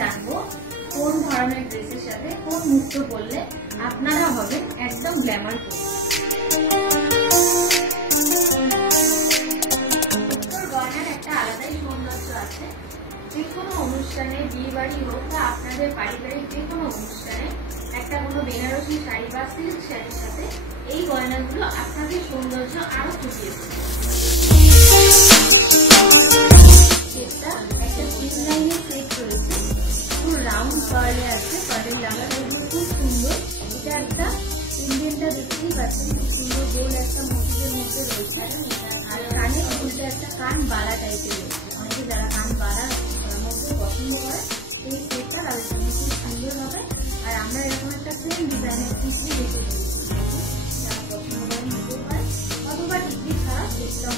জানবো কোন ধরনের ড্রেসের সাথে কোন মুখটা পরলে আপনারা হবেন একদম গ্ল্যামার ফুল। গয়নার একটা আলাদাই সৌন্দর্য আছে। যে কোনো অনুষ্ঠানে, বিয়ে বাড়ি হোক বা আপনাদের পারিবারিক যে কোনো অনুষ্ঠানে একটা কোনো বেনারসি শাড়ি বা সিল্ক শাড়ির সাথে এই গয়নাগুলো আপনাদের সৌন্দর্য আরো ফুটিয়ে দেবে। সেটটা একটা থিন লাইনের সেট রয়েছে, পুরো রাউন্ড পার্লে আছে, পার্লের লাগানোগুলো খুব সুন্দর। এটা একটা ইন্ডিয়ানটা দেখতেই পাচ্ছেন, খুব সুন্দর গোল একটা মোটিভের মধ্যে রয়েছে। আর কানে উল্টে একটা কান বাড়া টাইপের রয়েছে। অনেকে যারা কান বাড়া মধ্যে পছন্দ করে এই সেটটা তাদের জন্য খুব সুন্দর হবে। আর আমরা এরকম একটা সেম ডিজাইনের টিকলি রেখে দিয়েছি, যারা পছন্দ করে নিতে পারে, অথবা টিকলি ছাড়া সেটটাও